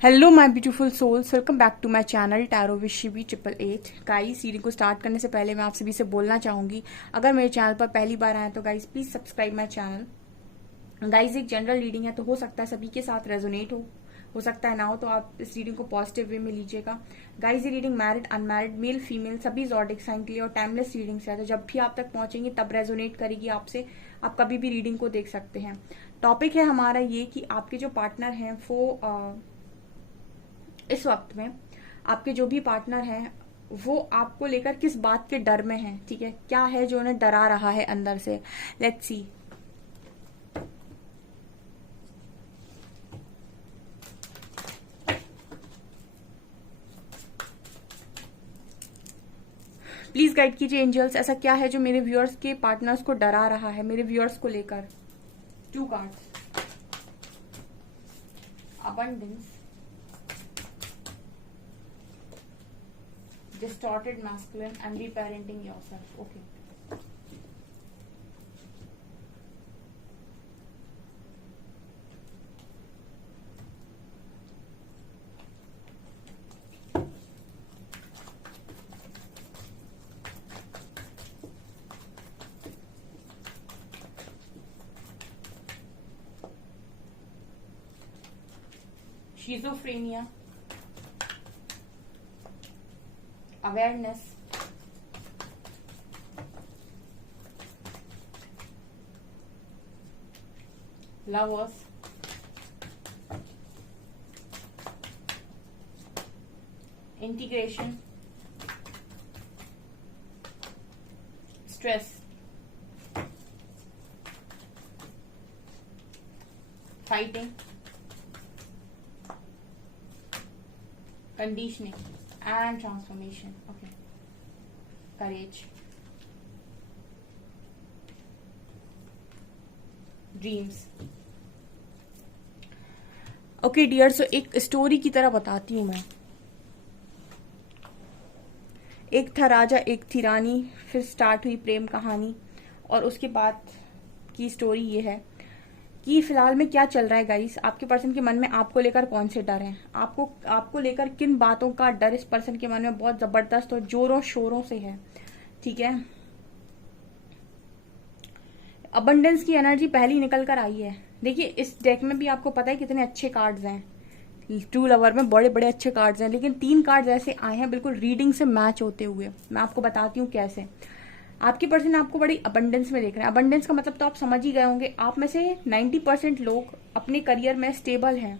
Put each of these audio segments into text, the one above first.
Hello my beautiful souls, welcome back to my channel tarot with Shivi 888। Guys, reading को start करने से पहले मैं आप सभी से बोलना चाहूंगी, अगर मेरे चैनल पर पहली बार आए तो guys please subscribe my channel. Guys, एक जनरल रीडिंग है तो हो सकता है सभी के साथ रेजोनेट हो सकता है ना हो, तो आप इस रीडिंग को पॉजिटिव वे में लीजिएगा। गाइस, ये reading married unmarried male female सभी ज़ोडिक साइन के लिए और टाइमलेस रीडिंग्स है, तो जब भी आप तक पहुंचेंगी तब रेजोनेट करेगी आपसे। आप कभी भी रीडिंग को देख सकते हैं। टॉपिक है हमारा ये कि आपके जो पार्टनर हैं वो इस वक्त में आपके जो भी पार्टनर हैं वो आपको लेकर किस बात के डर में हैं। ठीक है, क्या है जो उन्हें डरा रहा है अंदर से। Let's see. प्लीज गाइड कीजिए एंजल्स, ऐसा क्या है जो मेरे व्यूअर्स के पार्टनर्स को डरा रहा है, मेरे व्यूअर्स को लेकर। 2 cards. Abundance, distorted masculine and reparenting yourself. Okay. Schizophrenia, awareness, lovers, integration, stress, fighting, conditioning and transformation. Okay. Courage, dreams. Okay dear, so एक स्टोरी की तरह बताती हूँ मैं। एक था राजा, एक थी रानी, फिर स्टार्ट हुई प्रेम कहानी, और उसके बाद की स्टोरी ये है कि फिलहाल में क्या चल रहा है गाइस। आपके पर्सन के मन में आपको लेकर कौन से डर हैं, आपको लेकर किन बातों का डर इस पर्सन के मन में बहुत जबरदस्त और जोरों शोरों से है। ठीक है, अबंडेंस की एनर्जी पहली निकल कर आई है। देखिए, इस डेक में भी आपको पता है कितने अच्छे कार्ड्स हैं। 2 लवर में बड़े बड़े अच्छे कार्ड्स हैं, लेकिन 3 कार्ड्स ऐसे आए हैं बिल्कुल रीडिंग से मैच होते हुए। मैं आपको बताती हूँ कैसे। आपके पर्सन आपको बड़ी अबंडेंस में देख रहे हैं। अबंडेंस का मतलब तो आप समझ ही गए होंगे। आप में से 90% लोग अपने करियर में स्टेबल हैं,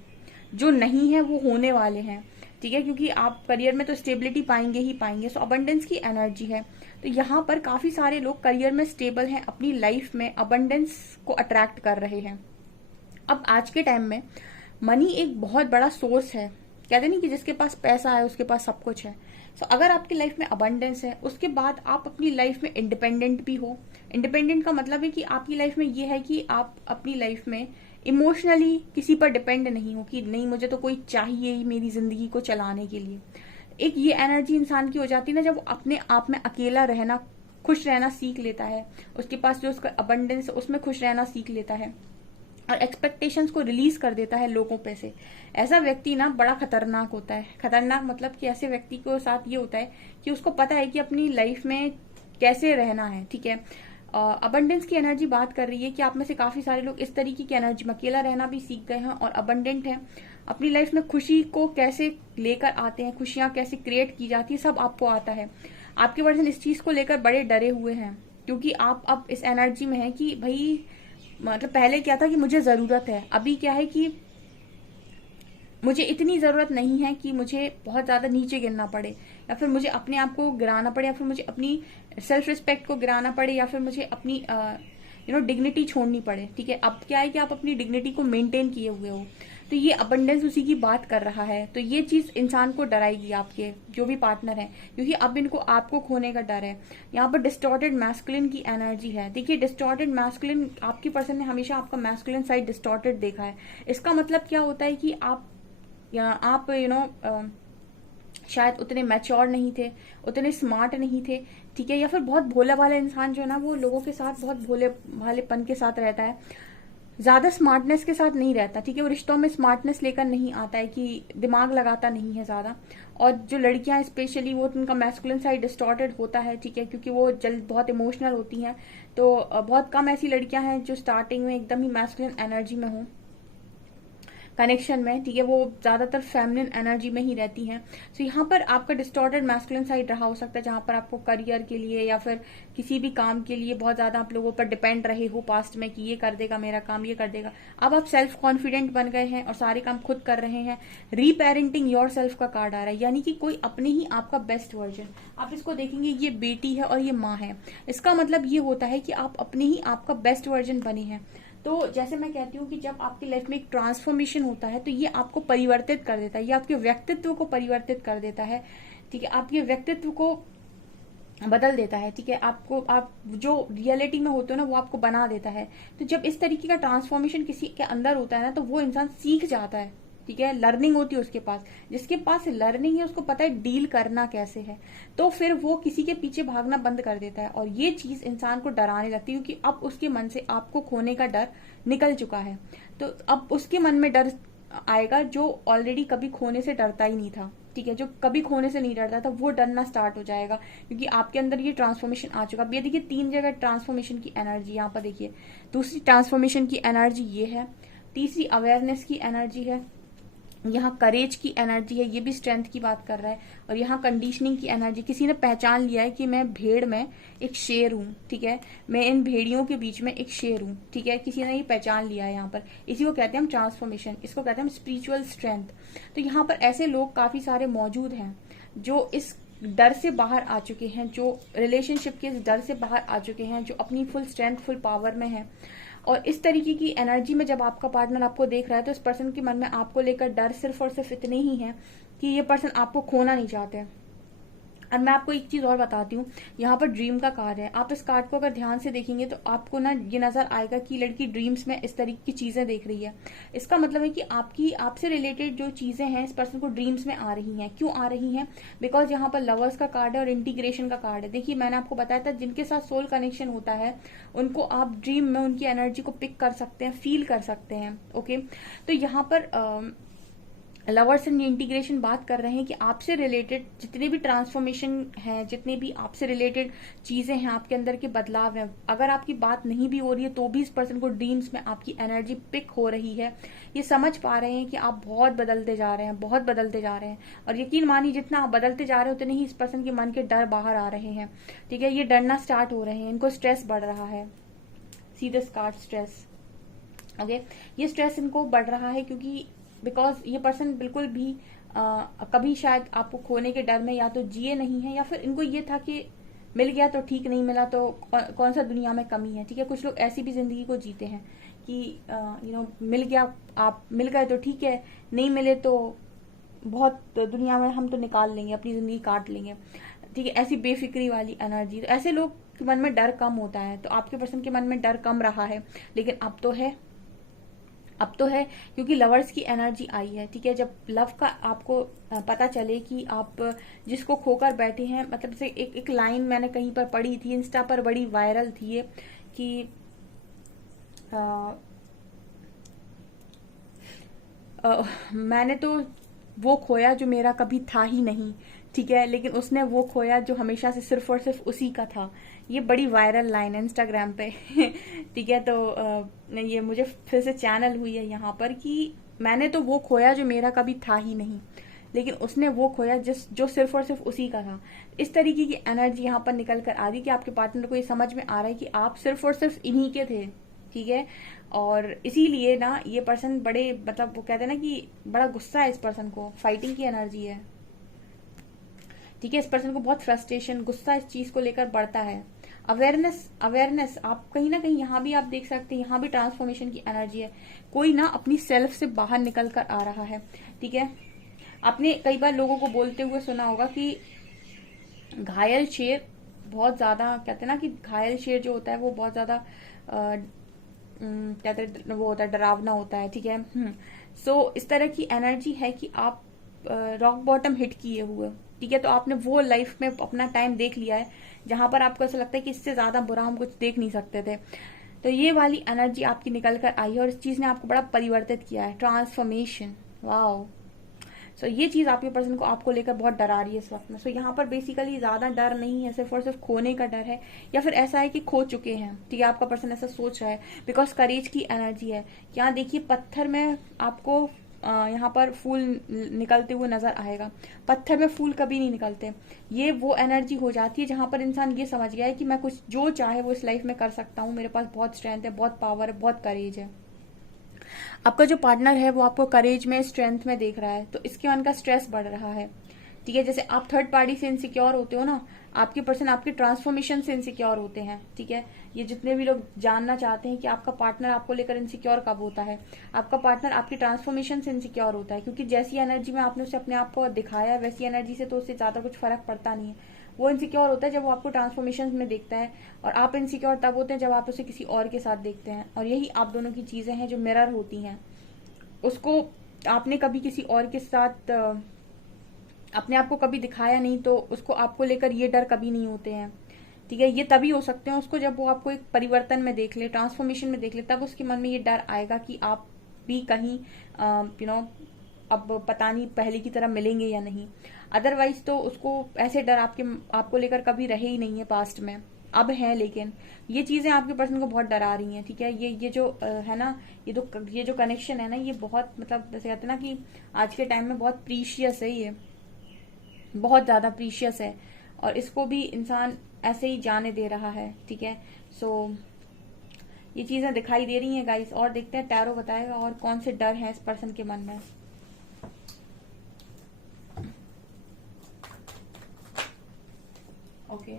जो नहीं है वो होने वाले हैं। ठीक है, क्योंकि आप करियर में तो स्टेबिलिटी पाएंगे ही पाएंगे। सो अबंडेंस की एनर्जी है। तो यहाँ पर काफी सारे लोग करियर में स्टेबल हैं, अपनी लाइफ में अबंडेंस को अट्रैक्ट कर रहे हैं। अब आज के टाइम में मनी एक बहुत बड़ा सोर्स है। कहते नहीं कि जिसके पास पैसा है उसके पास सब कुछ है। सो अगर आपकी लाइफ में अबंडेंस है, उसके बाद आप अपनी लाइफ में इंडिपेंडेंट भी हो। इंडिपेंडेंट का मतलब है कि आपकी लाइफ में ये है कि आप अपनी लाइफ में इमोशनली किसी पर डिपेंड नहीं हो कि नहीं मुझे तो कोई चाहिए ही मेरी जिंदगी को चलाने के लिए। एक ये एनर्जी इंसान की हो जाती है ना, जब वो अपने आप में अकेला रहना, खुश रहना सीख लेता है। उसके पास जो उसका अबंडेंस है उसमें खुश रहना सीख लेता है और एक्सपेक्टेशंस को रिलीज कर देता है लोगों पे से। ऐसा व्यक्ति ना बड़ा खतरनाक होता है। खतरनाक मतलब कि ऐसे व्यक्ति के साथ ये होता है कि उसको पता है कि अपनी लाइफ में कैसे रहना है। ठीक है, अबंडेंस की एनर्जी बात कर रही है कि आप में से काफी सारे लोग इस तरीके की एनर्जी में अकेला रहना भी सीख गए हैं और अबंडेंट हैं। अपनी लाइफ में खुशी को कैसे लेकर आते हैं, खुशियां कैसे क्रिएट की जाती है, सब आपको आता है। आपके पर्सन इस चीज को लेकर बड़े डरे हुए हैं, क्योंकि आप अब इस एनर्जी में है कि भाई, मतलब पहले क्या था कि मुझे जरूरत है, अभी क्या है कि मुझे इतनी जरूरत नहीं है कि मुझे बहुत ज्यादा नीचे गिरना पड़े, या फिर मुझे अपने आप को गिराना पड़े, या फिर मुझे अपनी सेल्फ रिस्पेक्ट को गिराना पड़े, या फिर मुझे अपनी डिग्निटी छोड़नी पड़े। ठीक है, अब क्या है कि आप अपनी डिग्निटी को मेंटेन किए हुए हो। तो ये अबंडेंस उसी की बात कर रहा है। तो ये चीज इंसान को डराएगी, आपके जो भी पार्टनर है, क्योंकि अब इनको आपको खोने का डर है। यहाँ पर डिस्टॉर्टेड मैस्कुलिन की एनर्जी है। देखिए, डिस्टॉर्टेड मैस्कुलिन, आपकी पर्सन ने हमेशा आपका मैस्कुलिन साइड डिस्टॉर्टेड देखा है। इसका मतलब क्या होता है कि आप शायद उतने मैच्योर नहीं थे, उतने स्मार्ट नहीं थे। ठीक है, या फिर बहुत भोला भाला इंसान जो है ना, वो लोगों के साथ बहुत भोले भालेपन के साथ रहता है। ज्यादा स्मार्टनेस के साथ नहीं रहता, ठीक है। वो रिश्तों में स्मार्टनेस लेकर नहीं आता है, कि दिमाग लगाता नहीं है ज्यादा। और जो लड़कियां स्पेशली, वो उनका मैस्कुलिन साइड डिस्टॉर्टेड होता है, ठीक है, क्योंकि वो जल्द बहुत इमोशनल होती हैं। तो बहुत कम ऐसी लड़कियां हैं जो स्टार्टिंग में एकदम ही मैस्कुलिन एनर्जी में हो, कनेक्शन में, ठीक है। वो ज्यादातर फेमिनिन एनर्जी में ही रहती हैं। तो यहाँ पर आपका डिस्टॉर्टेड मैस्कुलिन साइड रहा हो सकता है, जहां पर आपको करियर के लिए या फिर किसी भी काम के लिए बहुत ज्यादा आप लोगों पर डिपेंड रहे हो पास्ट में, कि ये कर देगा मेरा काम, ये कर देगा। अब आप सेल्फ कॉन्फिडेंट बन गए हैं और सारे काम खुद कर रहे हैं। रीपेरेंटिंग योर सेल्फ का कार्ड आ रहा है, यानी कि कोई अपने ही आपका बेस्ट वर्जन, आप इसको देखेंगे, ये बेटी है और ये माँ है। इसका मतलब ये होता है कि आप अपने ही आपका बेस्ट वर्जन बने हैं। तो जैसे मैं कहती हूँ कि जब आपकी लाइफ में एक ट्रांसफॉर्मेशन होता है, तो ये आपको परिवर्तित कर देता है, ये आपके व्यक्तित्व को परिवर्तित कर देता है, ठीक है। आपके व्यक्तित्व को बदल देता है, ठीक है। आपको, आप जो रियलिटी में होते हो ना, वो आपको बना देता है। तो जब इस तरीके का ट्रांसफॉर्मेशन किसी के अंदर होता है ना, तो वो इंसान सीख जाता है, ठीक है। लर्निंग होती है उसके पास, जिसके पास लर्निंग है उसको पता है डील करना कैसे है। तो फिर वो किसी के पीछे भागना बंद कर देता है, और ये चीज इंसान को डराने लगती है, क्योंकि अब उसके मन से आपको खोने का डर निकल चुका है। तो अब उसके मन में डर आएगा जो ऑलरेडी कभी खोने से डरता ही नहीं था, ठीक है। जो कभी खोने से नहीं डरता था, वो डरना स्टार्ट हो जाएगा, क्योंकि आपके अंदर ये ट्रांसफॉर्मेशन आ चुका है। अब ये देखिए, 3 जगह ट्रांसफॉर्मेशन की एनर्जी यहाँ पर देखिए। दूसरी ट्रांसफॉर्मेशन की एनर्जी ये है, तीसरी अवेयरनेस की एनर्जी है, यहाँ करेज की एनर्जी है, ये भी स्ट्रेंथ की बात कर रहा है। और यहाँ कंडीशनिंग की एनर्जी, किसी ने पहचान लिया है कि मैं भेड़ में एक शेर हूँ, ठीक है, मैं इन भेड़ियों के बीच में एक शेर हूँ, ठीक है। किसी ने ये पहचान लिया है यहाँ पर, इसी को कहते हैं हम ट्रांसफॉर्मेशन, इसको कहते हैं हम स्पिरिचुअल स्ट्रेंथ। तो यहाँ पर ऐसे लोग काफी सारे मौजूद हैं जो इस डर से बाहर आ चुके हैं, जो रिलेशनशिप के इस डर से बाहर आ चुके हैं, जो अपनी फुल स्ट्रेंथ, फुल पावर में है। और इस तरीके की एनर्जी में जब आपका पार्टनर आपको देख रहा है, तो इस पर्सन के मन में आपको लेकर डर सिर्फ और सिर्फ इतने ही है कि ये पर्सन आपको खोना नहीं चाहते। और मैं आपको एक चीज और बताती हूँ, यहाँ पर ड्रीम का कार्ड है। आप इस कार्ड को अगर ध्यान से देखेंगे तो आपको ना ये नजर आएगा कि लड़की ड्रीम्स में इस तरीके की चीजें देख रही है। इसका मतलब है कि आपकी, आपसे रिलेटेड जो चीजें हैं, इस पर्सन को ड्रीम्स में आ रही हैं। क्यों आ रही हैं? बिकॉज यहाँ पर लवर्स का कार्ड है और इंटीग्रेशन का कार्ड है। देखिए, मैंने आपको बताया था, जिनके साथ सोल कनेक्शन होता है उनको आप ड्रीम में उनकी एनर्जी को पिक कर सकते हैं, फील कर सकते हैं। ओके, तो यहाँ पर लवर्स एंड इंटीग्रेशन बात कर रहे हैं कि आपसे रिलेटेड जितने भी ट्रांसफॉर्मेशन है, जितने भी आपसे रिलेटेड चीजें हैं, आपके अंदर के बदलाव हैं, अगर आपकी बात नहीं भी हो रही है तो भी इस पर्सन को ड्रीम्स में आपकी एनर्जी पिक हो रही है। ये समझ पा रहे हैं कि आप बहुत बदलते जा रहे हैं, बहुत बदलते जा रहे हैं। और यकीन मानिए, जितना आप बदलते जा रहे हो उतने ही इस पर्सन के मन के डर बाहर आ रहे हैं, ठीक है। ये डरना स्टार्ट हो रहे हैं, इनको स्ट्रेस बढ़ रहा है। See this card, stress. Okay, ये स्ट्रेस इनको बढ़ रहा है क्योंकि बिकॉज ये पर्सन बिल्कुल भी कभी शायद आपको खोने के डर में या तो जिए नहीं है, या फिर इनको ये था कि मिल गया तो ठीक, नहीं मिला तो कौन सा दुनिया में कमी है, ठीक है। कुछ लोग ऐसी भी जिंदगी को जीते हैं कि मिल गया, आप मिल गए तो ठीक है, नहीं मिले तो बहुत दुनिया में हम तो निकाल लेंगे, अपनी जिंदगी काट लेंगे, ठीक है। ऐसी बेफिक्री वाली एनर्जी, तो ऐसे लोग के मन में डर कम होता है। तो आपके पर्सन के मन में डर कम रहा है, लेकिन अब तो है, अब तो है, क्योंकि लवर्स की एनर्जी आई है, ठीक है। जब लव का आपको पता चले कि आप जिसको खोकर बैठे हैं, मतलब से एक लाइन मैंने कहीं पर पढ़ी थी, इंस्टा पर बड़ी वायरल थी ये, कि मैंने तो वो खोया जो मेरा कभी था ही नहीं, ठीक है, लेकिन उसने वो खोया जो हमेशा से सिर्फ और सिर्फ उसी का था। ये बड़ी वायरल लाइन है इंस्टाग्राम पे ठीक है। तो ये मुझे फिर से चैनल हुई है यहाँ पर कि मैंने तो वो खोया जो मेरा कभी था ही नहीं, लेकिन उसने वो खोया जो सिर्फ और सिर्फ उसी का था। इस तरीके की एनर्जी यहाँ पर निकल कर आ रही कि आपके पार्टनर को ये समझ में आ रहा है कि आप सिर्फ और सिर्फ इन्हीं के थे, ठीक है। और इसीलिए ना ये पर्सन बड़े, मतलब वो कहते हैं ना कि बड़ा गुस्सा है इस पर्सन को, फाइटिंग की एनर्जी है, ठीक है। इस पर्सन को बहुत फ्रस्ट्रेशन, गुस्सा इस चीज को लेकर बढ़ता है। अवेयरनेस आप कहीं ना कहीं यहाँ भी आप देख सकते हैं, यहाँ भी ट्रांसफॉर्मेशन की एनर्जी है। कोई ना अपनी सेल्फ से बाहर निकल कर आ रहा है, ठीक है। आपने कई बार लोगों को बोलते हुए सुना होगा कि घायल शेर बहुत ज्यादा, कहते हैं ना कि घायल शेर जो होता है वो बहुत ज्यादा कहते हैं वो होता है, डरावना होता है, ठीक है। सो इस तरह की एनर्जी है कि आप रॉक बॉटम हिट किए हुए, ठीक है। तो आपने वो लाइफ में अपना टाइम देख लिया है जहां पर आपको ऐसा लगता है कि इससे ज्यादा बुरा हम कुछ देख नहीं सकते थे। तो ये वाली एनर्जी आपकी निकल कर आई है और इस चीज ने आपको बड़ा परिवर्तित किया है, ट्रांसफॉर्मेशन। वाओ। सो ये चीज आपके पर्सन को आपको लेकर बहुत डरा रही है इस वक्त में। सो यहाँ पर बेसिकली ज्यादा डर नहीं है, सिर्फ और सिर्फ खोने का डर है, या फिर ऐसा है कि खो चुके हैं, ठीक है, आपका पर्सन ऐसा सोच रहा है, बिकॉज करेज की एनर्जी है। यहाँ देखिए पत्थर में आपको यहाँ पर फूल निकलते हुए नजर आएगा। पत्थर में फूल कभी नहीं निकलते। ये वो एनर्जी हो जाती है जहां पर इंसान ये समझ गया है कि मैं कुछ जो चाहे वो इस लाइफ में कर सकता हूँ, मेरे पास बहुत स्ट्रेंथ है, बहुत पावर है, बहुत करेज है। आपका जो पार्टनर है वो आपको करेज में, स्ट्रेंथ में देख रहा है, तो इसके मन का स्ट्रेस बढ़ रहा है, ठीक है। जैसे आप थर्ड पार्टी से इनसिक्योर होते हो ना, आपके पर्सन आपके ट्रांसफॉर्मेशन से इनसिक्योर होते हैं, ठीक है। ये जितने भी लोग जानना चाहते हैं कि आपका पार्टनर आपको लेकर इनसिक्योर कब होता है, आपका पार्टनर आपकी ट्रांसफॉर्मेशन से इनसिक्योर होता है, क्योंकि जैसी एनर्जी में आपने उसे अपने आप को दिखाया है वैसी एनर्जी से तो उससे ज्यादा कुछ फर्क पड़ता नहीं है। वो इनसिक्योर होता है जब वो आपको ट्रांसफॉर्मेशन में देखता है, और आप इनसिक्योर तब होते हैं जब आप उसे किसी और के साथ देखते हैं। और यही आप दोनों की चीजें हैं जो मिरर होती हैं। उसको आपने कभी किसी और के साथ अपने आप को कभी दिखाया नहीं, तो उसको आपको लेकर ये डर कभी नहीं होते हैं, ठीक है। ये तभी हो सकते हैं उसको जब वो आपको एक परिवर्तन में देख ले, ट्रांसफॉर्मेशन में देख ले, तब उसके मन में ये डर आएगा कि आप भी कहीं अब पता नहीं पहले की तरह मिलेंगे या नहीं। अदरवाइज तो उसको ऐसे डर आपको लेकर कभी रहे ही नहीं है पास्ट में, अब है। लेकिन ये चीजें आपके पर्सन को बहुत डरा रही हैं, ठीक है। ये जो है ना, ये जो कनेक्शन है ना, ये बहुत मतलब जैसे कहते हैं ना कि आज के टाइम में बहुत प्रीशियस है, ये बहुत ज्यादा प्रीशियस है, और इसको भी इंसान ऐसे ही जाने दे रहा है, ठीक है। सो ये चीजें दिखाई दे रही हैं गाइस, और देखते हैं टैरो बताएगा और कौन से डर हैं इस पर्सन के मन में। ओके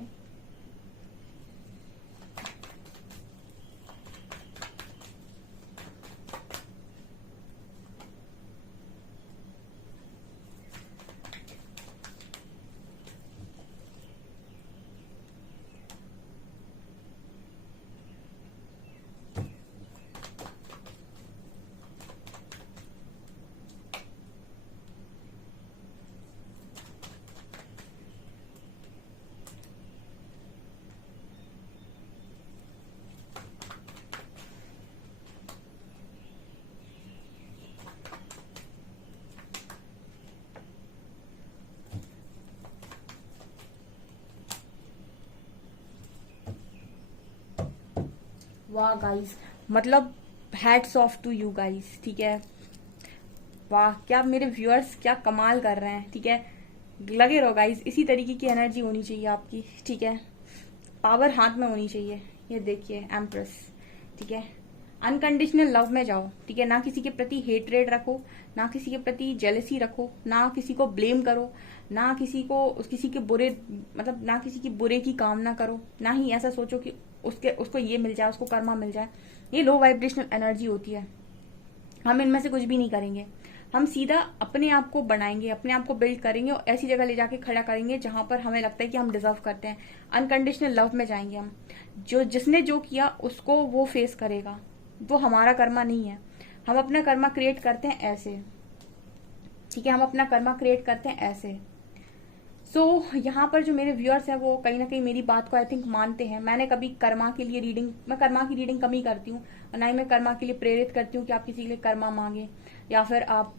वाह गाइस, मतलब hats off to you guys, ठीक है। वाह, क्या मेरे व्यूअर्स क्या कमाल कर रहे हैं, ठीक है। लगे रहो गाइस, इसी तरीके की एनर्जी होनी चाहिए आपकी, ठीक है। पावर हाथ में होनी चाहिए। ये देखिए एम्प्रेस, ठीक है। अनकंडीशनल लव में जाओ, ठीक है। ना किसी के प्रति हेटरेड रखो, ना किसी के प्रति जेलसी रखो, ना किसी को ब्लेम करो, ना किसी के बुरे मतलब ना किसी की बुरे की कामना करो, ना ही ऐसा सोचो कि उसको ये मिल जाए, उसको कर्मा मिल जाए। ये लो वाइब्रेशनल एनर्जी होती है। हम इनमें से कुछ भी नहीं करेंगे। हम सीधा अपने आप को बनाएंगे, अपने आप को बिल्ड करेंगे और ऐसी जगह ले जाके खड़ा करेंगे जहां पर हमें लगता है कि हम डिजर्व करते हैं। अनकंडीशनल लव में जाएंगे हम। जिसने जो किया उसको वो फेस करेगा, वो हमारा कर्मा नहीं है। हम अपना कर्मा क्रिएट करते हैं ऐसे, ठीक है। हम अपना कर्मा क्रिएट करते हैं ऐसे। यहाँ पर जो मेरे व्यूअर्स हैं वो कहीं ना कहीं मेरी बात को आई थिंक मानते हैं। मैं कर्मा की रीडिंग कम ही करती हूँ, और ना ही मैं कर्मा के लिए प्रेरित करती हूँ कि आप किसी के लिए कर्मा मांगे, या फिर आप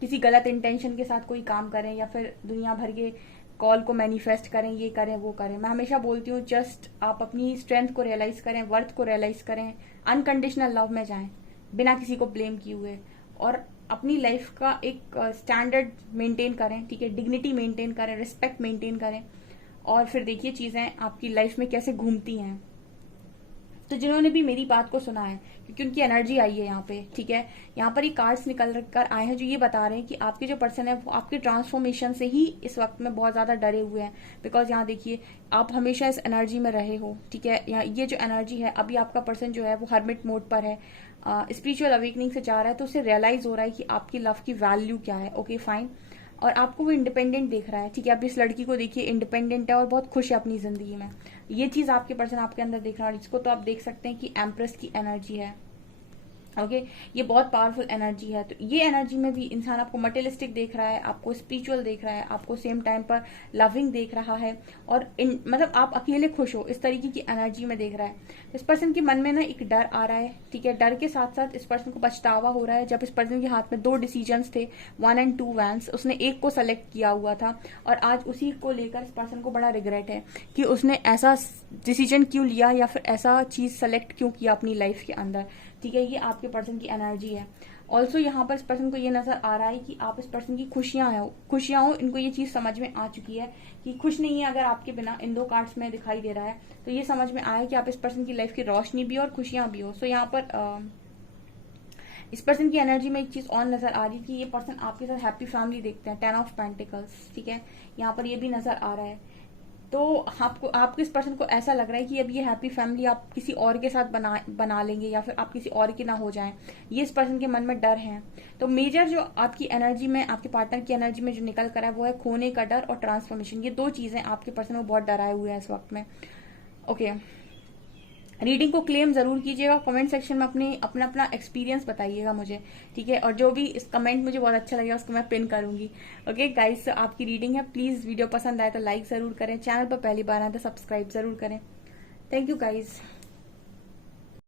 किसी गलत इंटेंशन के साथ कोई काम करें, या फिर दुनिया भर के कॉल को मैनिफेस्ट करें, ये करें वो करें। मैं हमेशा बोलती हूँ जस्ट आप अपनी स्ट्रेंथ को रियलाइज करें, वर्थ को रियलाइज करें, अनकंडीशनल लव में जाएं बिना किसी को ब्लेम किए हुए, और अपनी लाइफ का एक स्टैंडर्ड मेंटेन करें, ठीक है। डिग्निटी मेंटेन करें, रिस्पेक्ट मेंटेन करें, और फिर देखिए चीजें आपकी लाइफ में कैसे घूमती हैं। तो जिन्होंने भी मेरी बात को सुना है, क्योंकि उनकी एनर्जी आई है यहाँ पे, ठीक है। यहाँ पर ये कार्ड्स निकल कर आए हैं जो ये बता रहे हैं कि आपके जो पर्सन है वो आपके ट्रांसफॉर्मेशन से ही इस वक्त में बहुत ज्यादा डरे हुए हैं। बिकॉज यहाँ देखिए आप हमेशा इस एनर्जी में रहे हो, ठीक है। यहाँ ये जो एनर्जी है, अभी आपका पर्सन जो है वो हर्मिट मोड पर है, स्पिरिचुअल अवेकनिंग से जा रहा है, तो उसे रियलाइज हो रहा है कि आपकी लव की वैल्यू क्या है। Okay fine. और आपको वो इंडिपेंडेंट देख रहा है, ठीक है। अब इस लड़की को देखिए इंडिपेंडेंट है और बहुत खुश है अपनी जिंदगी में। ये चीज आपके पर्सन आपके अंदर देख रहा है, और इसको तो आप देख सकते हैं कि एम्प्रेस की एनर्जी है। ओके ये बहुत पावरफुल एनर्जी है। तो ये एनर्जी में भी इंसान आपको मटेरियलिस्टिक देख रहा है, आपको स्पिरिचुअल देख रहा है, आपको सेम टाइम पर लविंग देख रहा है, और मतलब आप अकेले खुश हो इस तरीके की एनर्जी में देख रहा है। इस पर्सन के मन में ना एक डर आ रहा है, ठीक है। डर के साथ साथ इस पर्सन को पछतावा हो रहा है। जब इस पर्सन के हाथ में 2 डिसीजंस थे, 1 and 2 वैंस, उसने एक को सेलेक्ट किया हुआ था और आज उसी को लेकर इस पर्सन को बड़ा रिग्रेट है कि उसने ऐसा डिसीजन क्यों लिया या फिर ऐसा चीज सेलेक्ट क्यों किया अपनी लाइफ के अंदर, ठीक है। ये आपके पर्सन की एनर्जी है। ऑल्सो यहाँ पर इस पर्सन को ये नजर आ रहा है कि आप इस पर्सन की खुशियां हो, इनको ये चीज समझ में आ चुकी है कि खुश नहीं है अगर आपके बिना। इन 2 कार्ड्स में दिखाई दे रहा है, तो ये समझ में आया कि आप इस पर्सन की लाइफ की रोशनी भी और खुशियां भी हो। सो यहाँ पर इस पर्सन की एनर्जी में एक चीज और नजर आ रही है कि ये पर्सन आपके साथ हैप्पी फैमिली देखते हैं, 10 ऑफ पेंटिकल्स, ठीक है। यहाँ पर ये भी नजर आ रहा है। तो आपको इस पर्सन को ऐसा लग रहा है कि अब ये हैप्पी फैमिली आप किसी और के साथ बना लेंगे या फिर आप किसी और के ना हो जाएं, ये इस पर्सन के मन में डर है। तो मेजर जो आपकी एनर्जी में, आपके पार्टनर की एनर्जी में जो निकल कर है वो है खोने का डर और ट्रांसफॉर्मेशन। ये 2 चीजें आपके पर्सन को बहुत डराए हुए हैं इस वक्त में। ओके, रीडिंग को क्लेम जरूर कीजिएगा, कमेंट सेक्शन में अपना अपना एक्सपीरियंस बताइएगा मुझे, ठीक है। और जो भी इस कमेंट मुझे बहुत अच्छा लगेगा उसको मैं पिन करूंगी। ओके गाइस, आपकी रीडिंग है। प्लीज वीडियो पसंद आए तो लाइक जरूर करें, चैनल पर पहली बार आए तो सब्सक्राइब जरूर करें। Thank you guys.